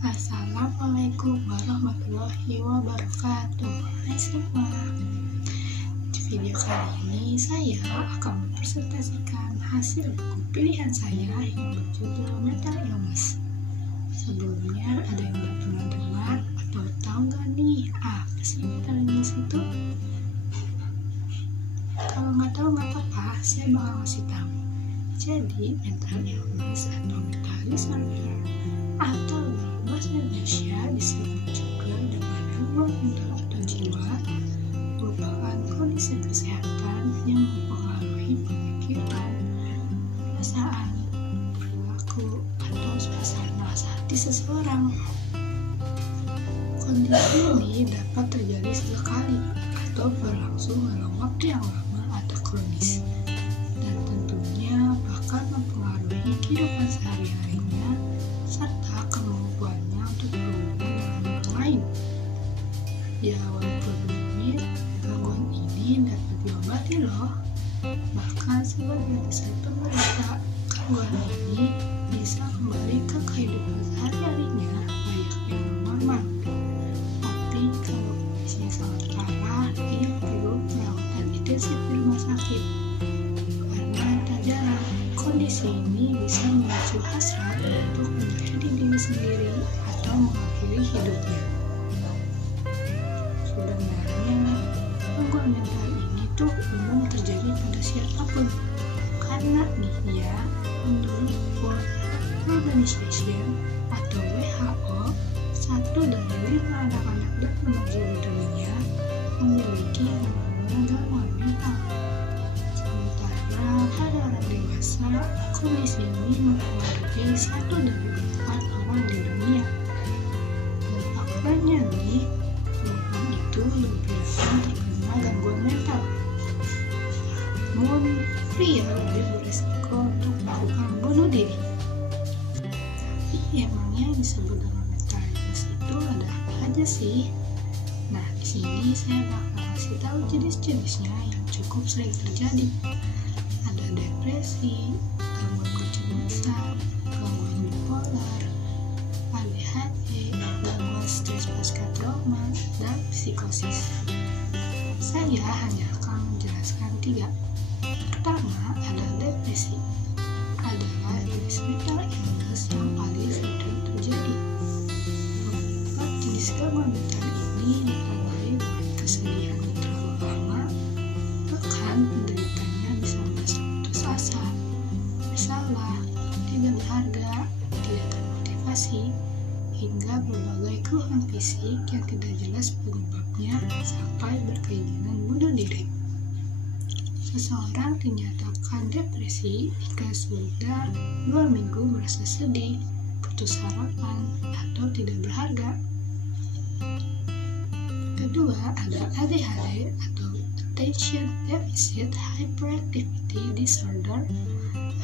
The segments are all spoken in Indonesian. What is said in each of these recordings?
Assalamualaikum warahmatullahi wabarakatuh. Hai semua. Di video kali ini saya akan mempresentasikan hasil buku pilihan saya yang berjudul Mental Illness. Sebelumnya ada yang udah pernah dengar atau tahu nggak nih apa sih mental illness itu? Kalau nggak tahu nggak apa-apa, saya bakal kasih tahu. Jadi mental illness atau mental disorder atau dalam bahasa Indonesia disebut juga dengan gangguan mental atau jiwa merupakan kondisi kesehatan yang mempengaruhi pemikiran, perasaan, perilaku, atau suasana hati seseorang. Kondisi ini dapat terjadi sekali atau berlangsung dalam waktu yang lama atau kronis, dan tentunya bahkan mempengaruhi kehidupan sehari-harinya serta kemampuannya untuk berhubungan dengan orang lain. Ya, walaupun rumit, gangguan ini dapat diobati loh. Bahkan sebagai besar penderita, gangguan ini bisa kembali ke kehidupan sehari-harinya layaknya normal. Tapi kalau kondisinya sangat parah, ia perlu perawatan intensif di rumah sakit. Karena tak jarang, kondisi ini bisa memicu hasrat untuk menjadi diri sendiri atau mengakhiri hidupnya. Sebenarnya, gangguan mental ini tuh umum terjadi pada siapapun. Karena nih ya, menurut World Health Organization atau WHO, 1 dari 5 anak-anak dan remaja di dunia memiliki yang namanya gangguan mental. Sementara pada orang dewasa, kondisi ini mempengaruhi 1 dari 4 orang di dunia. Dan faktanya nih, perempuan itu lebih rentan terkena gangguan mental. Namun, pria lebih berisiko untuk melakukan bunuh diri. Tapi emangnya yang disebut dengan mental illness itu ada apa aja sih? Nah, di sini saya bakal kasih tahu jenis-jenisnya yang cukup sering terjadi. Ada depresi, gangguan kecemasan, gangguan bipolar, ADHD, gangguan stres pasca trauma, dan psikosis. Saya hanya akan menjelaskan 3. Pertama, ada depresi. Adalah jenis mental illness yang paling sering terjadi. Beberapa jenis gangguan mental ini ditandai dengan kesedihan yang terlalu lama, bahkan penderitanya bisa merasa putus asa, bersalah, tidak berharga, tidak termotivasi, hingga berbagai keluhan fisik yang tidak jelas penyebabnya sampai berkeinginan bunuh diri. Seseorang dinyatakan depresi jika sudah 2 minggu merasa sedih, putus harapan, atau tidak berharga. Kedua, ada ADHD atau Attention Deficit Hyperactivity Disorder,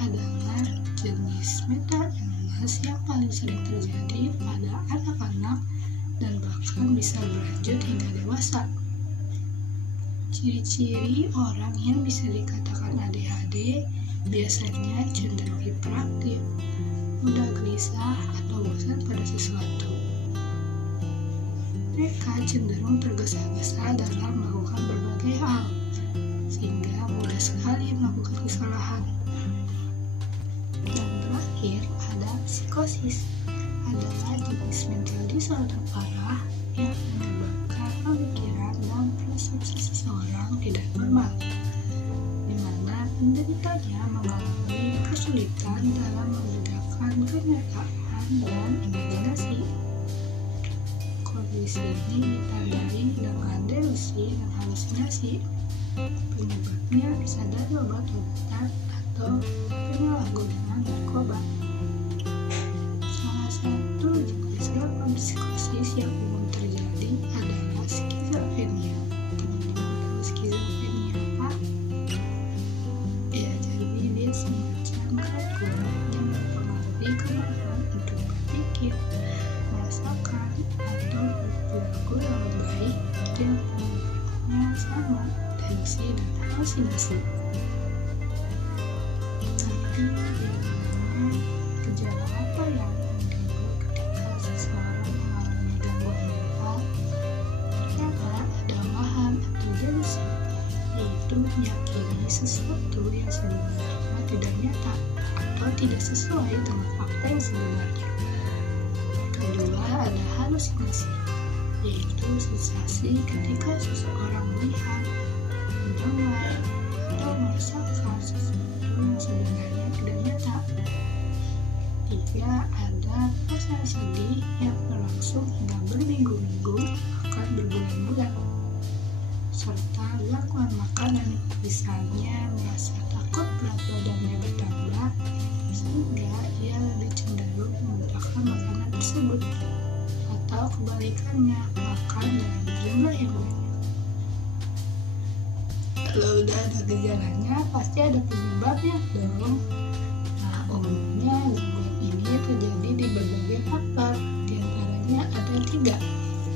adalah jenis mental illness yang paling sering terjadi pada anak-anak dan bahkan bisa berlanjut hingga dewasa. Ciri-ciri orang yang bisa dikatakan ADHD biasanya cenderung hiperaktif, mudah gelisah atau bosan pada sesuatu. Mereka cenderung tergesa-gesa dalam melakukan berbagai hal, sehingga mudah sekali melakukan kesalahan. Dan terakhir, ada psikosis, adalah jenis mental disorder parah yang menyebabkan pemikiran dan persepsi seseorang tidak normal, di mana penderitanya mengalami kesulitan dalam membedakan kenyataan dan imajinasi. Kondisi ini ditandai dengan delusi dan halusinasi. Penyebabnya bisa dari obat-obatan atau penyalahgunaan narkoba. Salah satu jenis gangguan psikosis yang umum terjadi adalah skizofrenia. Teman-teman tahu skizofrenia apa? Ya, jadi dia semacam gangguan yang mempengaruhi kemampuan untuk berpikir, merasakan, atau berperilaku dengan baik yang penyebabnya sama, delusi dan halusinasi. Tapi biasanya gejala apa yang muncul ketika seseorang mengalami gangguan mental, ternyata ada waham atau delusi, yaitu meyakini sesuatu yang sebenarnya tidak nyata atau tidak sesuai dengan fakta yang sebenarnya. Kedua, ada halusinasi, yaitu sensasi ketika seseorang melihat, mendengar, atau merasakan sesuatu yang sebenarnya tidak nyata. Tiga, ada perasaan sedih yang berlangsung hingga berminggu-minggu, bahkan berbulan-bulan, serta gangguan makanan, misalnya merasa takut berat badannya bertambah, sehingga ia lebih cenderung menggunakan makanan tersebut, atau kebalikannya, makan dalam jumlah yang banyak. Kalau udah ada gejalanya, pasti ada penyebabnya dong. Nah, umumnya gangguan ini terjadi di berbagai faktor, diantaranya ada 3.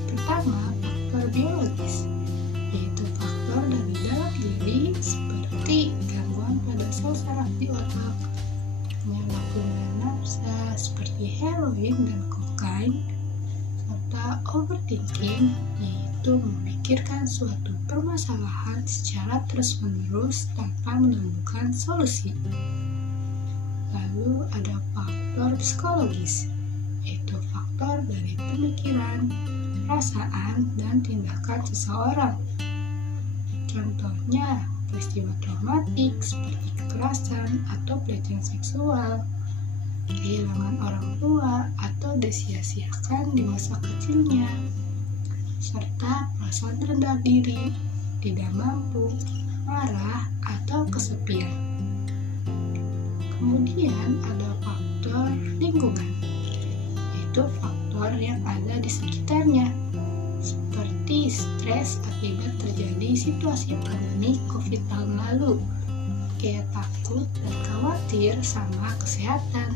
Pertama, faktor biologis, yaitu faktor dari dalam diri seperti gangguan pada sel saraf di otak, penyalahgunaan nafsa seperti heroin dan kokain, serta overthinking, yaitu memikirkan suatu permasalahan secara terus-menerus tanpa menemukan solusi. Lalu ada faktor psikologis, yaitu faktor dari pemikiran, perasaan, dan tindakan seseorang. Contohnya, peristiwa traumatik seperti kekerasan atau pelecehan seksual, kehilangan orang tua, atau disia-siakan di masa kecilnya, serta perasaan rendah diri, tidak mampu, marah, atau kesepian. Kemudian ada faktor lingkungan, yaitu faktor yang ada di sekitarnya, seperti stres akibat terjadi situasi pandemi COVID tahun lalu, kayak takut dan khawatir sama kesehatan,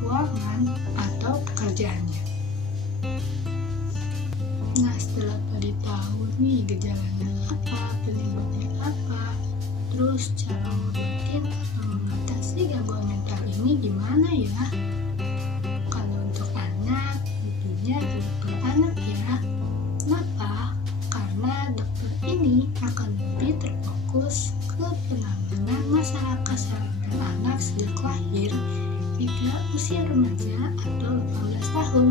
keuangan, atau pekerjaannya. Nah, setelah tadi tahu nih gejalanya apa, penyebabnya apa, terus cara ngobatin atau mengatasi gangguan mental ini gimana ya? Kalau untuk anak, tentunya ke dokter anak ya. Kenapa? Karena dokter ini akan lebih terfokus ke penanganan masalah kesehatan anak sejak lahir hingga usia remaja atau 18 tahun.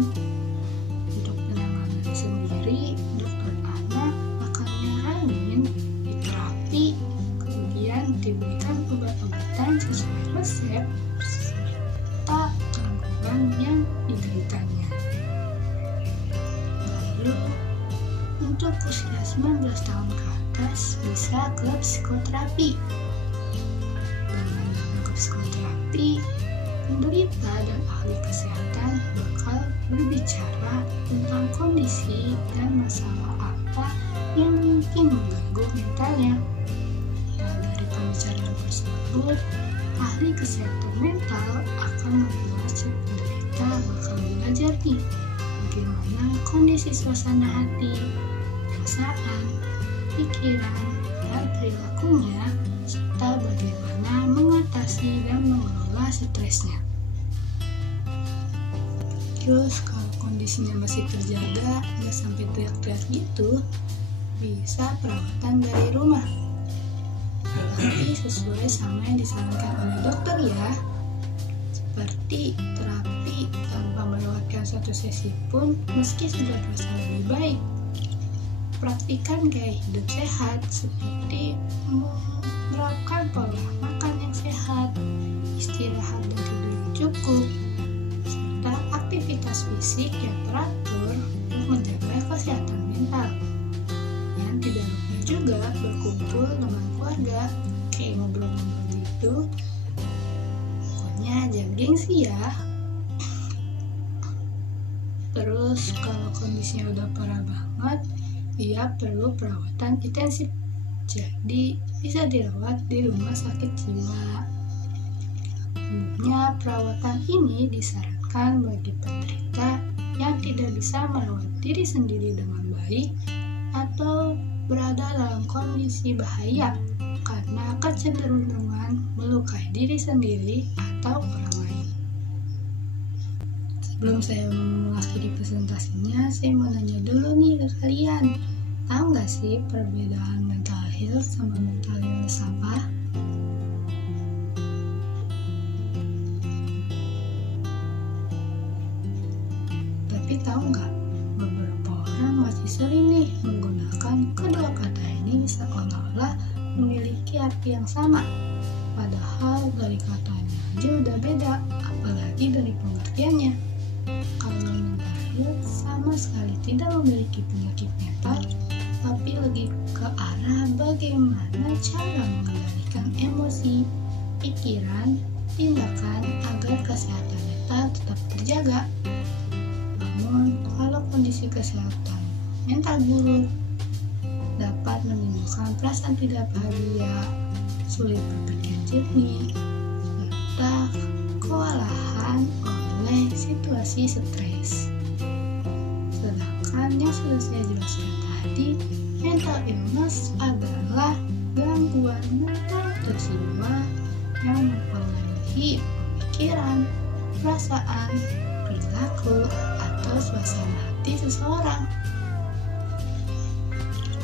Untuk penanganan sendiri, dokter anak akan nyaranin di terapi, kemudian diberikan obat-obatan sesuai resep serta gangguan yang dideritanya. Lalu, untuk usia 19 tahun ke atas bisa ke psikoterapi. Dengan ke psikoterapi, penderita dan ahli kesehatan bakal berbicara tentang kondisi dan masalah apa yang mungkin mengganggu mentalnya. Nah, dari pembicaraan tersebut, ahli kesehatan mental akan membuat si penderita bakal belajar nih bagaimana kondisi suasana hati, perasaan, pikiran, dan perilakunya, serta bagaimana mengatasi dan mengelola stresnya. Terus kalau kondisinya masih terjaga, nggak sampai teriak-teriak gitu, bisa perawatan dari rumah. Tapi sesuai sama yang disarankan oleh dokter ya, seperti terapi tanpa melewatkan satu sesi pun meski sudah terasa lebih baik. Praktikan gaya hidup sehat seperti menerapkan pola makan yang sehat, istirahat dan tidur yang cukup, serta aktivitas fisik yang teratur untuk menjaga kesehatan mental. Dan tidak lupa juga berkumpul dengan keluarga, kayak ngobrol-ngobrol gitu. Pokoknya jangan gengsi ya. Terus kalau kondisinya udah parah banget, dia perlu perawatan intensif. Jadi bisa dirawat di rumah sakit jiwa. Umumnya perawatan ini disarankan bagi penderita yang tidak bisa merawat diri sendiri dengan baik atau berada dalam kondisi bahaya karena kecenderungan melukai diri sendiri atau orang lain. Sebelum saya mengakhiri presentasinya, saya mau nanya dulu nih ke kalian. Tahu nggak sih perbedaan mental health sama mental illness apa? Tapi tahu nggak, beberapa orang masih sering nih menggunakan kedua kata ini seolah-olah memiliki arti yang sama. Padahal dari katanya aja udah beda, apalagi dari pengertiannya. Kalau mental health sama sekali tidak memiliki penyakit mental, tapi lebih ke arah bagaimana cara mengendalikan emosi, pikiran, tindakan agar kesehatan mental tetap terjaga. Namun, kalau kondisi kesehatan mental buruk dapat menimbulkan perasaan tidak bahagia, sulit berpikir jernih, serta kewalahan oleh situasi stres. Sedangkan yang sudah saya jelaskan tadi, mental illness adalah gangguan mental tersiwa yang mempengaruhi pemikiran, perasaan, perilaku, atau suasana hati seseorang.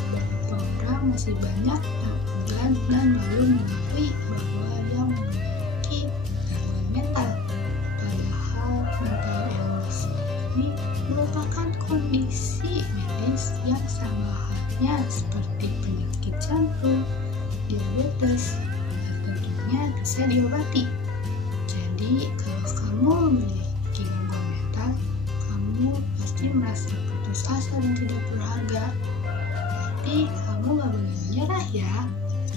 Beberapa orang masih banyak yang enggan dan malu mengakui bahwa yang memiliki gangguan mental. Padahal mental illness ini merupakan kondisi medis yang sama halnya seperti penyakit jantung, diabetes, dan tentunya bisa diobati. Jadi kalau kamu memiliki gangguan mental, kamu pasti merasa putus asa dan tidak berharga. Tapi kamu gak boleh menyerah ya,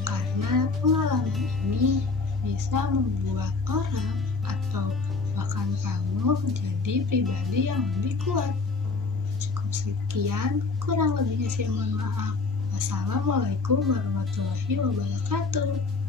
karena pengalaman ini bisa membuat orang atau bahkan kamu menjadi pribadi yang lebih kuat. Cukup sekian, kurang lebihnya saya mohon maaf. Wassalamualaikum warahmatullahi wabarakatuh.